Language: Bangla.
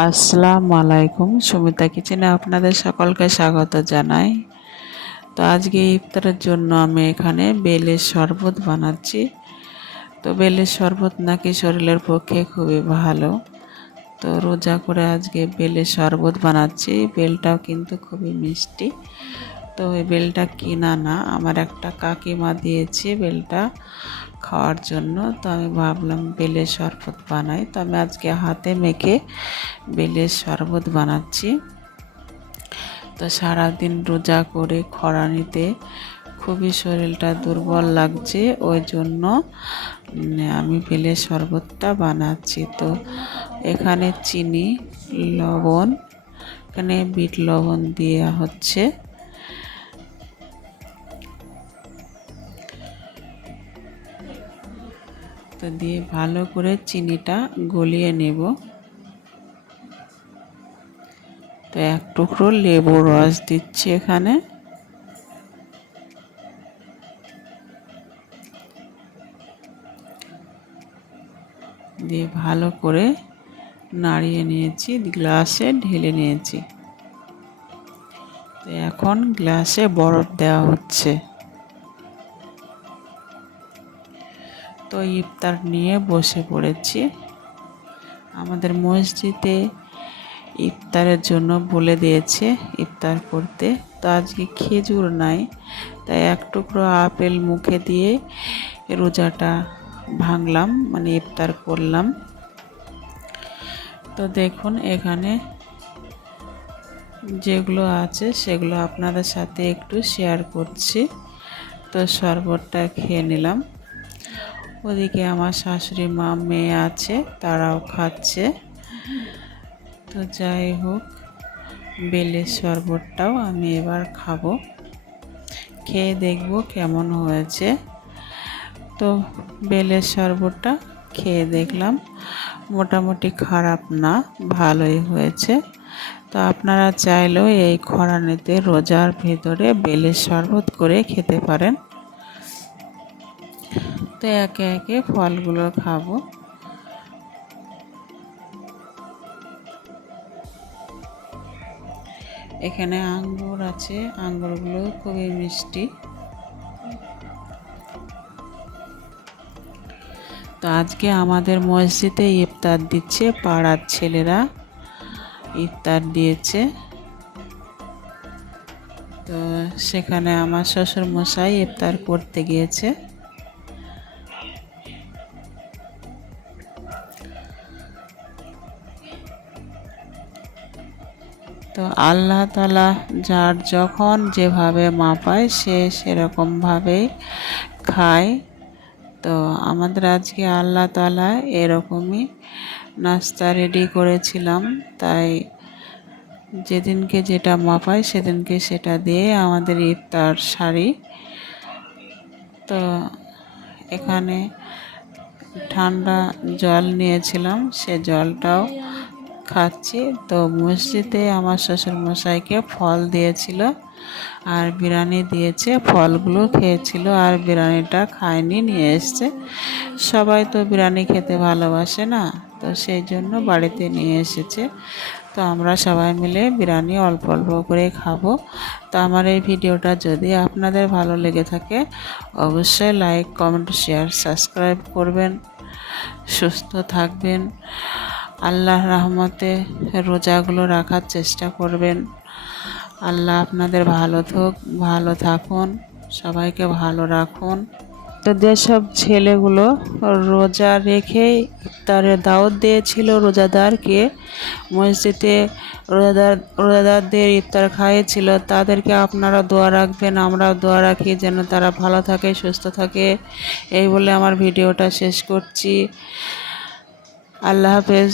আসসালামু আলাইকুম। সুমিতা কিচেনে আপনাদের সকলকে স্বাগত জানাই। তো আজকে ইফতারের জন্য আমি এখানে বেলের শরবত বানাচ্ছি। তো বেলের শরবত নাকি শরীরের পক্ষে খুবই ভালো। তো রোজা করে আজকে বেলের শরবত বানাচ্ছি। বেলটাও কিন্তু খুবই মিষ্টি। তো এই বেলটা কিনা না, আমার একটা কাকিমা দিয়েছে বেলটা খাওয়ার জন্য। তো আমি ভাবলাম বেলের শরবত বানাই। তো আমি আজকে হাতে মেখে বেলের শরবত বানাচ্ছি। তো সারাদিন রোজা করে খরানিতে খুবই শরীরটা দুর্বল লাগছে, ওই জন্য আমি বেলের শরবতটা বানাচ্ছি। তো এখানে চিনি, লবণ, এখানে বিট লবণ দেওয়া হচ্ছে। তো দিয়ে ভালো করে চিনিটা গলিয়ে নেব। তো এক টুকরো লেবুর রস দিচ্ছি এখানে। দিয়ে ভালো করে নাড়িয়ে নিয়েছি, গ্লাসে ঢেলে নিয়েছি। তো এখন গ্লাসে বরফ দেওয়া হচ্ছে। তো ইফতার নিয়ে বসে পড়েছি। আমাদের মসজিদে ইফতারের জন্য বলে দিয়েছে ইফতার করতে। তো আজকে খেজুর নাই, তাই এক টুকরো আপেল মুখে দিয়ে রোজাটা ভাঙলাম, মানে ইফতার করলাম। তো দেখুন এখানে যেগুলো আছে সেগুলো আপনাদের সাথে একটু শেয়ার করছি। তো শরবতটা খেয়ে নিলাম। ওদিকে আমার শাশুড়ি মা, মেয়ে আছে, তারাও খাচ্ছে। তো যাই হোক, বেলের শরবতটাও আমি এবার খাবো, খেয়ে দেখব কেমন হয়েছে। তো বেলের শরবতটা খেয়ে দেখলাম, মোটামুটি খারাপ না, ভালোই হয়েছে। তো আপনারা চাইলেও এই খরানিতে রোজার ভেতরে বেলের শরবত করে খেতে পারেন। তো একে একে ফলগুলো খাবো। এখানে আঙ্গুর আছে, আঙ্গুরগুলো খুবই মিষ্টি। তো আজকে আমাদের মসজিদে ইফতার দিচ্ছে, পাড়ার ছেলেরা ইফতার দিয়েছে। তো সেখানে আমার শ্বশুর মশাই ইফতার করতে গিয়েছে। তো আল্লাহ তাআলা যার যখন যেভাবে মাপায় সে সেরকমভাবেই খায়। তো আমাদের আজকে আল্লাহ তাআলা এরকমই নাস্তা রেডি করেছিলাম, তাই যেদিনকে যেটা মাপায় সেদিনকে সেটা দিয়ে আমাদের ইফতার সারি। তো এখানে ঠান্ডা জল নিয়েছিলাম, সে জলটাও খাচ্ছি। তো মসজিদে আমার শ্বশুরমশাইকে ফল দিয়েছিল আর বিরিয়ানি দিয়েছে, ফলগুলো খেয়েছিল আর বিরিয়ানিটা খায়নি, নিয়ে এসছে। সবাই তো বিরিয়ানি খেতে ভালোবাসে না, তো সেই জন্য বাড়িতে নিয়ে এসেছে। তো আমরা সবাই মিলে বিরিয়ানি অল্প অল্প করে খাবো। তো আমার এই ভিডিওটা যদি আপনাদের ভালো লেগে থাকে অবশ্যই লাইক, কমেন্ট, শেয়ার, সাবস্ক্রাইব করবেন। সুস্থ থাকবেন, আল্লাহর রহমতে রোজাগুলো রাখার চেষ্টা করবেন। আল্লাহ আপনাদের ভালো থাকুন, সবাইকে ভালো রাখুন। তো যেসব ছেলেগুলো রোজা রেখে ইফতারের দাওয়াত দিয়েছিল রোজাদারকে, মসজিদে রোজাদারদের ইফতার খাইয়েছিল, তাদেরকে আপনারা দোয়া রাখবেন, আমরাও দোয়া রাখি যেন তারা ভালো থাকে, সুস্থ থাকে। এই বলে আমার ভিডিওটা শেষ করছি। আল্লাহ হাফেজ।